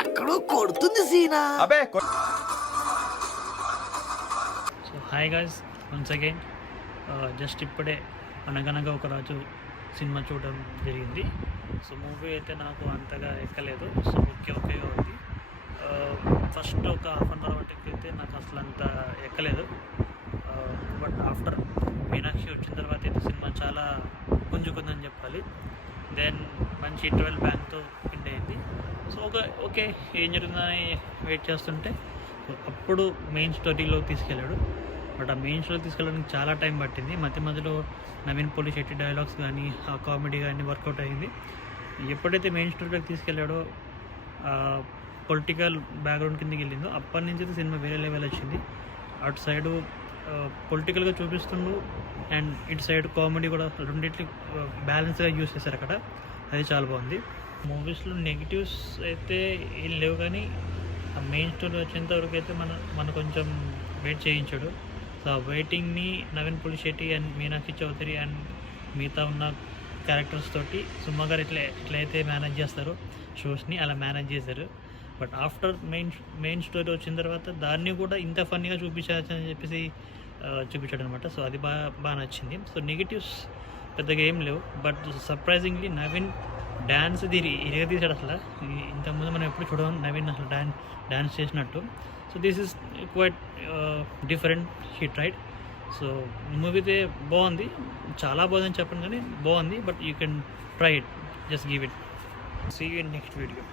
ఎక్కడో కొడుతుంది సీనా. అబే so hi guys, once again just ఇప్పుడే అనగనగా ఒక రాజు సినిమా చూడడం జరిగింది. సో మూవీ అయితే నాకు అంతగా ఎక్కలేదు. సో ఓకే ఉంది. ఫస్ట్ ఒక హాఫ్ అన్ అవర్ వరకు అయితే నాకు అసలు అంత ఎక్కలేదు. బట్ ఆఫ్టర్ మీనాక్షి వచ్చిన తర్వాత అయితే సినిమా చాలా పుంజుకుందని చెప్పాలి. దెన్ మంచి ఇంటర్వెల్ బ్యాంక్తో ఎండ్ అయింది. సో ఓకే ఏం జరుగుతుందని వెయిట్ చేస్తుంటే అప్పుడు మెయిన్ స్టోరీలో తీసుకెళ్ళాడు. బట్ ఆ మెయిన్ స్టోరీ తీసుకెళ్ళడానికి చాలా టైం పట్టింది. మధ్యలో నవీన్ పోలిశెట్టి డైలాగ్స్ కానీ ఆ కామెడీ కానీ వర్కౌట్ అయింది. ఎప్పుడైతే మెయిన్ స్టోరీలోకి తీసుకెళ్ళాడో పొలిటికల్ బ్యాక్గ్రౌండ్ కిందకి వెళ్ళిందో అప్పటి నుంచి అయితే సినిమా వేరే లెవెల్ వచ్చింది. అటు సైడు పొలిటికల్గా చూపిస్తుండు అండ్ ఇటు సైడ్ కామెడీ కూడా రెండింటిని బ్యాలెన్స్గా యూస్ చేశారు అక్కడ. అది చాలా బాగుంది. మూవీస్లో నెగిటివ్స్ అయితే ఏం లేవు, కానీ ఆ మెయిన్ స్టోరీ వచ్చేంత వరకు అయితే మన కొంచెం వెయిట్ చేయించాడు. సో ఆ వెయిటింగ్ని నవీన్ పోలిశెట్టి అండ్ మీనాక్షి చౌదరి అండ్ మిగతా ఉన్న క్యారెక్టర్స్ తోటి సుమ గారు ఎట్లయితే మేనేజ్ చేస్తారో షోస్ని అలా మేనేజ్ చేశారు. బట్ ఆఫ్టర్ మెయిన్ స్టోరీ వచ్చిన తర్వాత దాన్ని కూడా ఇంత ఫన్నీగా చూపించని చెప్పేసి చూపించాడు అనమాట. సో అది బాగా నచ్చింది. సో నెగిటివ్స్ పెద్దగా ఏం లేవు. బట్ సర్ప్రైజింగ్లీ నవీన్ డ్యాన్స్ తీసాడు. అసలు ఇంతకుముందు మనం ఎప్పుడు చూడడం నవీన్ అసలు డ్యాన్స్ చేసినట్టు. So this is quite different, he tried. So movie అయితే బాగుంది, చాలా బాగుందని చెప్పండి కానీ బాగుంది. But you can try it, just give it. See you in next video.